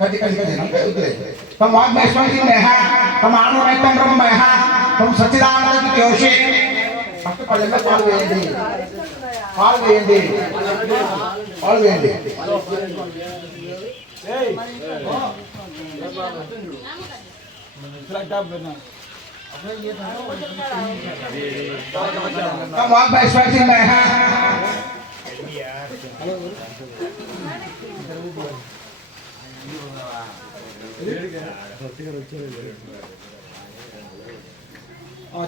Kasi kasi kasi nang kayo dire. Pang wag may swang sing meha, pang ano may tang ram meha, làm cái gì kiyoshi. Pati pala na pal vendi. Pal vendi. Pal vendi. Hey. Pang wag may swang sing meha.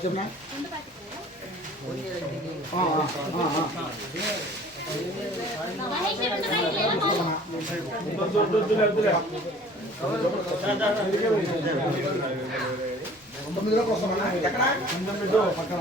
చెప్పనా? తొమ్మిదిలోకి వస్తామన్నా ఎక్కడ పక్కన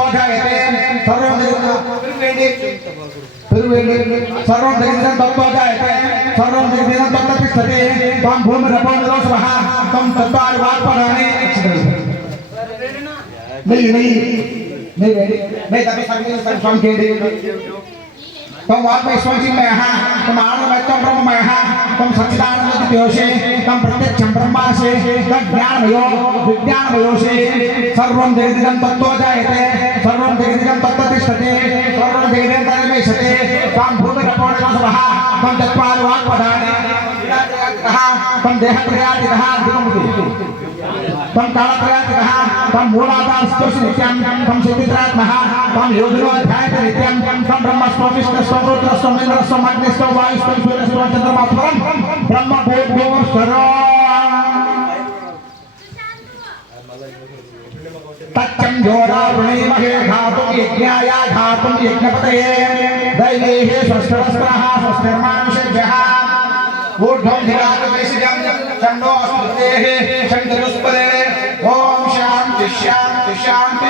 सर्वं जगदिदं तत्त्वजायते सर्वं जगदिदं तत्त्वतिष्ठति त्वं भूमिरपोनिरोषवः त्वं चत्वारि वाक्पदानि नहीं नहीं। नहीं नहीं। तभी सभी सब तम वाग्मेश्वर जी में तम आनंदमय ब्रह्म में तम सच्चिदानंद ज्योषे तम प्रत्यक्षं ब्रह्मासे तम ज्ञानमयो विज्ञानमयोषे सर्वं जगदिदं तत्त्वो जायते सर्वं जगदिदं तत्त्वतिष्ठते सर्वं जगदिदं तन्मेषते तां भूमिरपोणिनसवः तं चत्वारि वाक्पदानि तं देहत्रयातितः दिगमुति तं कालत्रयातितः तं मूलाधारस्तोषि नित्यं तं सिद्धित्रात्मः तं योगिनोऽध्यायति नित्यं तं ब्रह्मस्वविष्णुस्वं रुद्रस्वं इन्द्रस्वं अग्निस्वं वायुस्वं सूर्यस्वं चन्द्रमास्वरं ब्रह्म भूर्भुवस्वरो तच्चं जोरावृणीमहे घातुं यज्ञाय घातुं यज्ञपतये दैवेः स्वस्तिरस्त्रः, स्वस्तिर्मानुषेभ्यः। ऊर्ध्वं धिरागवेशिजं चण्डो अस्मृतेः चण्डरुस्पदे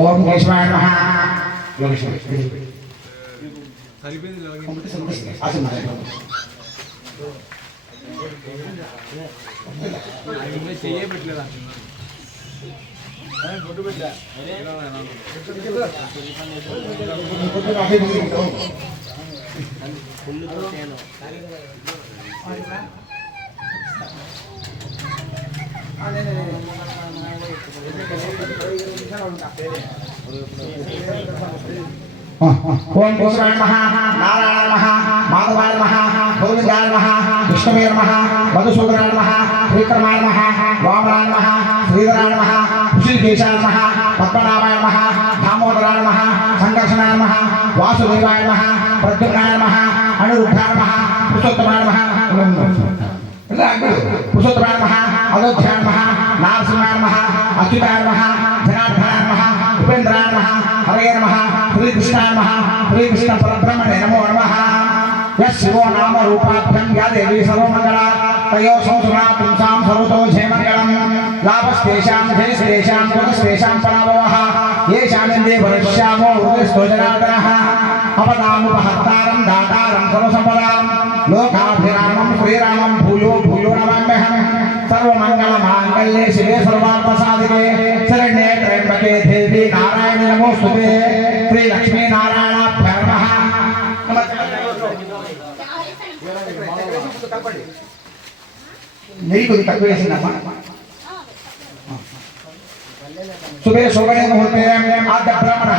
ఓం కేశవాయ నమః యోగేశ్వర ఓం ओम भूषण नमः, नारायण नमः, माधवाय नमः, गोविंदाय नमः, विष्णुवे नमः, मधुसूदनाय नमः विक्रमाय नमः, वामनाय नमः श्रीधराय नमः, ऋषिकेशाय नमः, पद्मनाभाय नमः, दामोदराय नमः संकर्षणाय नमः, वासुदेवाय नमः, प्रद्युम्नाय नमः, अनुरुद्धाय नमः, पुरुषोत्तमाय नमः। अयोध्या नम नारसिंहा नम अच्युता नम जनार्दना नम उपेन्द्रा नम हरे श्री कृष्णा नम। श्री कृष्ण परब्रह्मणे नमो नम यशिवो नाम रूपाभ्यं या देवी सर्वमङ्गला, तयो संसुना पुंसां सर्वतो जयमङ्गलम् लाभस्तेषां, जयस्तेषां, गुणस्तेषां पराभवः। येषामिन्दे भविष्यामो हृदयस्तो जनार्दनः। अपदामुपहर्तारं दातारं सर्वसम्पदां। लोकाभिरामं, श्रीरामं भू सर्व मंगल मांगल्य शिवे सर्वार्थसाधिके शरण्ये त्रयंबके देवी नारायण नमोस्तुते श्री लक्ष्मी नारायण परमह नहीं कोई तक ऐसे भैरवः నీకు తక్కువ వేసిందమ్మా శుభే శోభనే ముహూర్తే ఆద్య బ్రాహ్మణ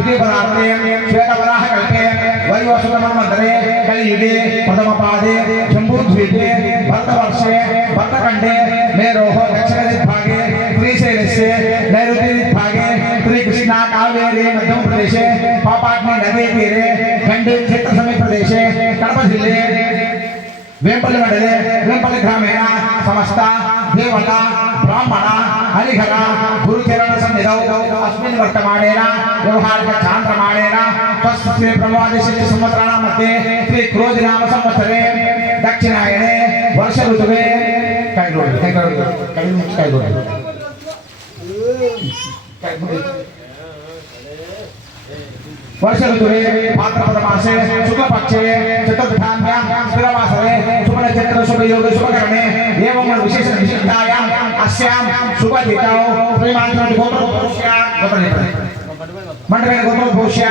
श्वेत శ్వేతవరా कल्पे वैवसुतमन्वन्तरे कलियुगे प्रथमपादे जम्बूद्वीपे भरतवर्षे भरतखण्डे मेरोः दक्षिणदिग्भागे श्रीशैलस्य नैऋत्यदिग्भागे श्रीकृष्णा कावेरी मध्यमप्रदेशे पापाग्नि नदीतीरे खण्डे क्षेत्रसमीप्रदेशे कडपजिल्ले वेंपल्ली मंडले वेंपल्ली ग्रामेण समस्त देवता ब्राह्मण हरिहर गुरुचरण सन्निधौ अस्मिन् वर्तमानेन व्यवहारिक तस्य ब्रह्मादिशति संवत्सराणां मध्ये श्री क्रोधिनाम संवत्सरे दक्षिणायने वर्ष ऋतुवे कैरोड कैरोड कैरोड कैरोड वर्ष ऋतुवे भाद्रपद मासे शुक्ल पक्षे चतुर्थाभ्यां स्थिरवासरे शुभ नक्षत्र शुभ योग शुभ करणे एवं विशेष विशिष्टायां अस्यां शुभ तिथौ श्रीमान गोत्र भूष्या मंडपेन गोत्र भूष्या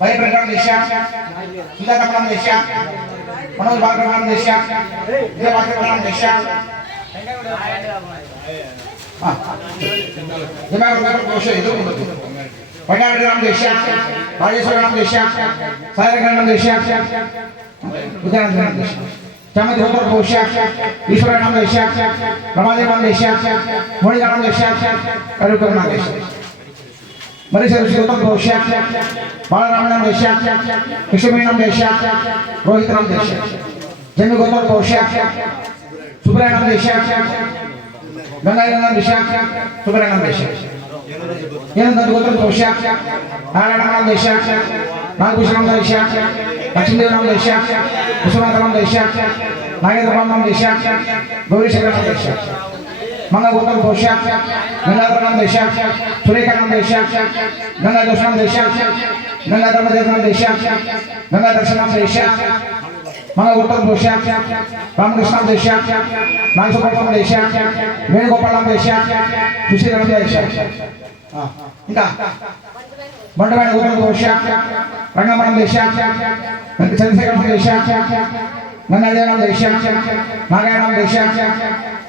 భయప్రకారం చేశా సుజాత ప్రకారం చేశా మనోజ్ బాల ప్రకారం చేశా విజయ భాస్కర్ ప్రకారం చేశా పండారెడ్డి గ్రామం చేశా రాజేశ్వర గ్రామం చేశా సాయర గ్రామం చేశా ఉదయం గ్రామం చేశా చామంతి హోటర్ పోషా ఈశ్వర గ్రామం చేశా రమాదేవి గ్రామం చేశా మోడీ గ్రామం చేశా కరుకర్ణ చేశా ಪರಿಸರ ಶ್ರೀಮಂತ ದೇಶ ಬಾಳರಾಮನ ದೇಶ ಕೃಷ್ಣಮೀನ ದೇಶ ರೋಹಿತನ ದೇಶ ಜನ್ಮಗೋತ್ರ ದೇಶ ಸುಬ್ರಹ್ಮಣ್ಯ ದೇಶ ಗಂಗಾಯನ ದೇಶ ಸುಬ್ರಹ್ಮಣ್ಯ ದೇಶ ಏನಂತ ಗೋತ್ರ ದೇಶ ನಾರಾಯಣನ ದೇಶ ನಾಗಭೂಷಣ ದೇಶ ಲಕ್ಷ್ಮೀದೇವನ ದೇಶ ವಿಶ್ವನಾಥನ ದೇಶ ನಾಗೇಂದ್ರ ದೇಶ ಗೌರಿಶಂಕರನ ದೇಶ మంగళ గౌతమ్ దోష గంగాధర్మ దేశ సురేఖానం దేశ గంగా దోషం దేశ గంగా ధర్మదేవనం దేశ గంగా దర్శనం దేశ మంగళ గౌతమ్ దోష రామకృష్ణ దేశ నాగసుపట్నం దేశ వేణుగోపాలం దేశ సుశీలం దేశ ఇంకా బండమైన గౌతమ్ దోష రంగమణం దేశ చంద్రశేఖరం దేశ గంగాదేవనం దేశ నారాయణం దేశ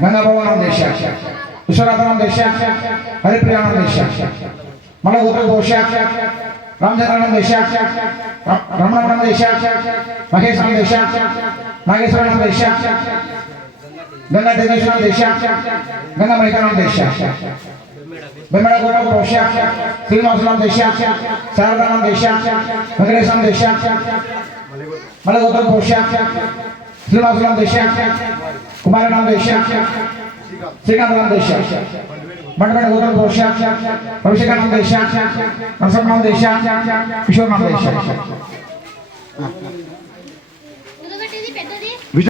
ಗಂಗಾ ದೇಶ ವಿಶ್ವನಾಥರಾಮ್ ದೇಶ ಹರಿಪ್ರಿಯಾನಂದ ದೇಶ ಮಲಗೋಪಾಲ ಘೋಷ ರಾಮಚಂದ್ರಾನಂದ ದೇಶ ರಮಣಾನಂದ ದೇಶ ಮಹೇಶನ ದೇಶ ನಾಗೇಶ್ವರಾನಂದ ದೇಶ ಗಂಗಾ ದೇವೇಶ್ವರ ದೇಶ ಗಂಗಾ ಮಹಿತಾನಂದ ದೇಶ ಬೆಮ್ಮಡ ಗೋಪಾಲ ಘೋಷ ಶ್ರೀನಿವಾಸರಾಮ್ ದೇಶ ಶಾರದಾನಂದ ದೇಶ ವೆಂಕಟೇಶನ ದೇಶ ಮಲಗೋಪಾಲ ಘೋಷ శ్రీనివాసరాం దేశ కుమారరాం దేశ శ్రీకాంతరాం దేశ మండపేట గౌతమ దోష అభిషేకానం దేశ నరసింహరాం దేశ కిషోర్నాం దేశ